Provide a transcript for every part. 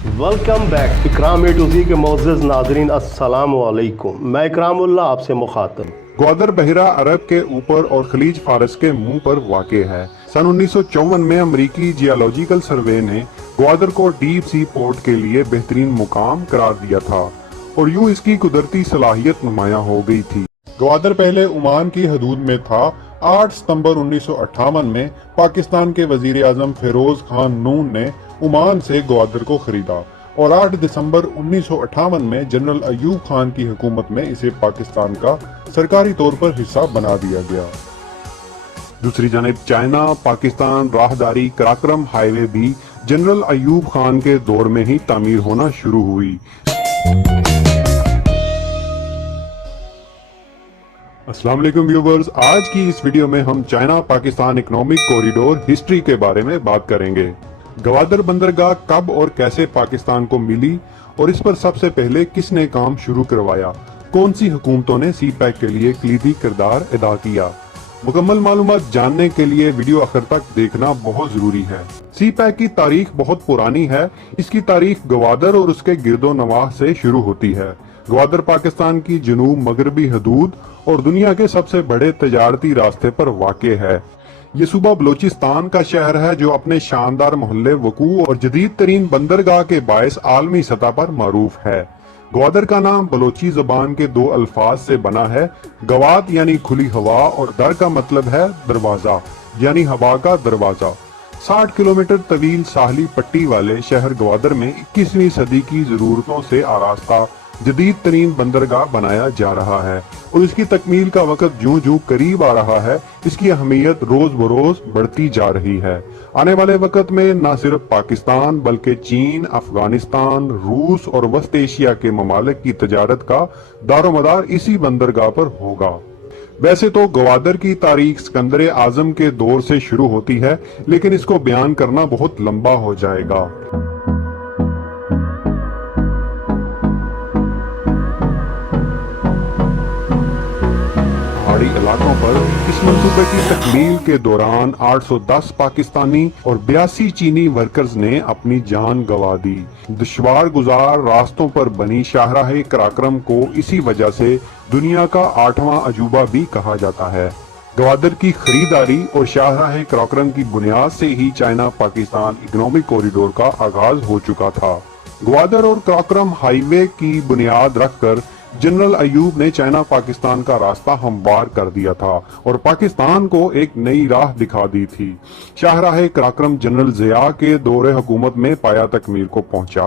Welcome back Ikram A to ज़ी के मोअज़्ज़ज़ नाज़रीन अस्सलाम वालेकुम। मैं इकरामुल्लाह आपसे मुखातब। ग्वादर बहरा अरब के ऊपर और खलीज फारस के मुंह पर वाक़े है। सन 1954 में अमेरिकी जियोलॉजिकल सर्वे ने ग्वादर को डीप सी पोर्ट के लिए बेहतरीन मुकाम करार दिया था और यूं इसकी कुदरती सलाहियत नुमायां हो गई थी। ग्वादर पहले ओमान की हदूद में था। 8 सितंबर 1958 में पाकिस्तान के वजीर आजम फिरोज खान नून ने ओमान से ग्वादर को खरीदा और 8 दिसंबर 1958 में जनरल अयूब खान की हुकूमत में इसे पाकिस्तान का सरकारी तौर पर हिस्सा बना दिया गया। दूसरी जानिब चाइना पाकिस्तान राहदारी कराक्रम हाईवे भी जनरल अयूब खान के दौर में ही तामीर होना शुरू हुई। अस्सलाम वालेकुम व्यूवर्स, आज की इस वीडियो में हम China Pakistan economic corridor history के बारे में बात करेंगे। ग्वादर बंदरगाह कब और कैसे पाकिस्तान को मिली और इस पर सबसे पहले किसने काम शुरू करवाया, कौन सी हुकूमतों ने सी पैक के लिए कलीदी किरदार अदा किया। मुकम्मल मालूमात जानने के लिए वीडियो आखिर तक देखना बहुत जरूरी है। सी पैक की तारीख बहुत पुरानी है। इसकी तारीख ग्वादर और उसके गिरदो नवाह से शुरू होती है। ग्वादर पाकिस्तान की जनूब मगरबी हदूद और दुनिया के सबसे बड़े तजारती रास्ते पर वाक़े है। ये सूबा बलोचिस्तान का शहर है जो अपने शानदार मोहल्ले वकू और जदीद तरीन बंदरगाह के बायस आलमी सतह पर मारूफ है। ग्वादर का नाम बलोची जबान के दो अल्फाज से बना है। गवात यानी खुली हवा और दर का मतलब है दरवाजा यानी हवा का दरवाजा। 60 किलोमीटर तवील साहली पट्टी वाले शहर ग्वादर में 21वीं सदी की जरूरतों से आरास्ता जदीद तरीन बंदरगाह बनाया जा रहा है और इसकी तकमील का वक्त जूं जूं करीब आ रहा है, इसकी अहमियत रोज बरोज बढ़ती जा रही है। आने वाले वक्त में न सिर्फ पाकिस्तान बल्कि चीन, अफगानिस्तान, रूस और वस्त एशिया के ममालिक की तजारत का दारोमदार इसी बंदरगाह पर होगा। वैसे तो ग्वादर की तारीख सिकंदर आजम के दौर से शुरू होती है, लेकिन इसको बयान करना बहुत लंबा हो जाएगा। इलाकों पर इस मंसूबे की तकमील के दौरान 810 पाकिस्तानी और 82 चीनी वर्कर्स ने अपनी जान गंवा दी। दुश्वार गुजार रास्तों पर बनी शाहराह कराक्रम को इसी वजह से दुनिया का 8वां अजूबा भी कहा जाता है। ग्वादर की खरीदारी और शाहराह कराक्रम की बुनियाद से ही चाइना पाकिस्तान इकोनॉमिक कॉरिडोर का आगाज हो चुका था। ग्वादर और कराक्रम हाईवे की बुनियाद रखकर जनरल अयूब ने चाइना पाकिस्तान का रास्ता हमवार कर दिया था और पाकिस्तान को एक नई राह दिखा दी थी। शाहराह कराक्रम जनरल ज़िया के दौरे हुकूमत में पाया तकमील को पहुंचा।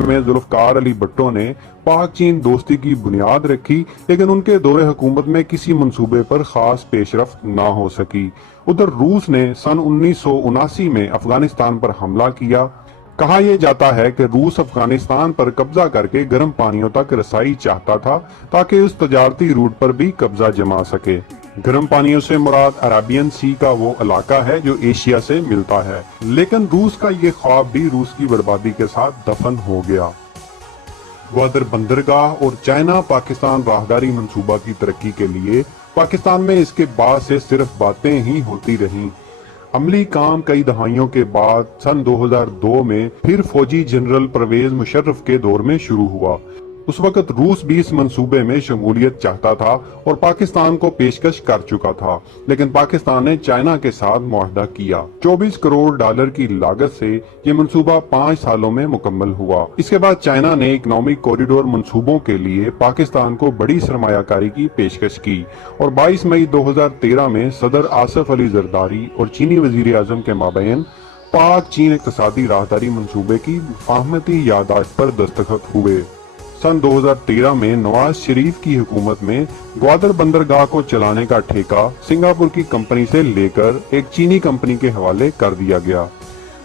में जुल्फकार अली भुट्टो ने पाक चीन दोस्ती की बुनियाद रखी, लेकिन उनके दौरे हुकूमत में किसी मंसूबे पर खास पेशरफ्त न हो सकी। उधर रूस ने सन 1979 में अफगानिस्तान पर हमला किया। कहा यह जाता है कि रूस अफगानिस्तान पर कब्जा करके गर्म पानियों तक रसाई चाहता था ताकि उस तजारती रूट पर भी कब्जा जमा सके। गर्म पानियों से मुराद अरेबियन सी का वो इलाका है जो एशिया से मिलता है, लेकिन रूस का ये ख्वाब भी रूस की बर्बादी के साथ दफन हो गया। ग्वादर बंदरगाह और चाइना पाकिस्तान राहदारी मंसूबा की तरक्की के लिए पाकिस्तान में इसके बाद से सिर्फ बातें ही होती रहीं। अमली काम कई दहाइयों के बाद सन 2002 में फिर फौजी जनरल परवेज मुशर्रफ के दौर में शुरू हुआ। उस वक्त रूस भी इस मंसूबे में शमूलियत चाहता था और पाकिस्तान को पेशकश कर चुका था, लेकिन पाकिस्तान ने चाइना के साथ मुआहदा किया। 24 करोड़ डॉलर की लागत से ये मंसूबा 5 सालों में मुकम्मल हुआ। इसके बाद चाइना ने इकोनॉमिक कॉरिडोर मंसूबों के लिए पाकिस्तान को बड़ी सरमायाकारी की पेशकश की और 22 मई 2013 में सदर आसिफ अली जरदारी और चीनी वजीर आजम के माबैन पाक चीन इक़्तिसादी राहदारी मंसूबे की फाहमती यादाश्त पर दस्तखत हुए। सन 2013 में नवाज शरीफ की हुकूमत में ग्वादर बंदरगाह को चलाने का ठेका सिंगापुर की कंपनी से लेकर एक चीनी कंपनी के हवाले कर दिया गया।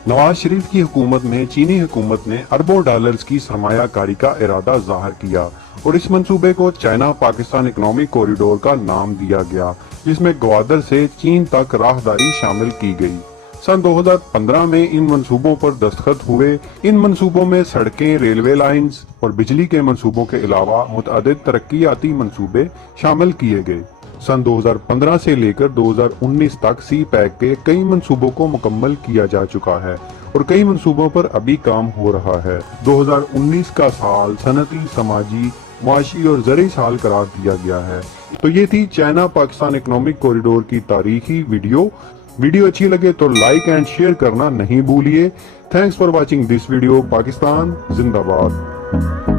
नवाज शरीफ की हुकूमत में चीनी हुकूमत ने अरबों डॉलर्स की सरमायाकारी का इरादा जाहिर किया और इस मंसूबे को चाइना पाकिस्तान इकोनॉमिक कॉरिडोर का नाम दिया गया, जिसमें ग्वादर से चीन तक राहदारी शामिल की गई। सन 2015 में इन मंसूबों पर दस्तखत हुए। इन मंसूबों में सड़कें, रेलवे लाइंस और बिजली के मंसूबों के अलावा मुतअद्दिद तरक्कियाती मंसूबे शामिल किए गए। सन 2015 से लेकर 2019 तक सी पैक के कई मंसूबों को मुकम्मल किया जा चुका है और कई मंसूबों पर अभी काम हो रहा है। 2019 का साल सनती, समाजी, माशी और ज़रई साल करार दिया गया है। तो ये थी चाइना पाकिस्तान इकोनॉमिक कॉरिडोर की तारीखी वीडियो अच्छी लगे तो लाइक एंड शेयर करना नहीं भूलिए। Thanks for watching this video. Pakistan जिंदाबाद।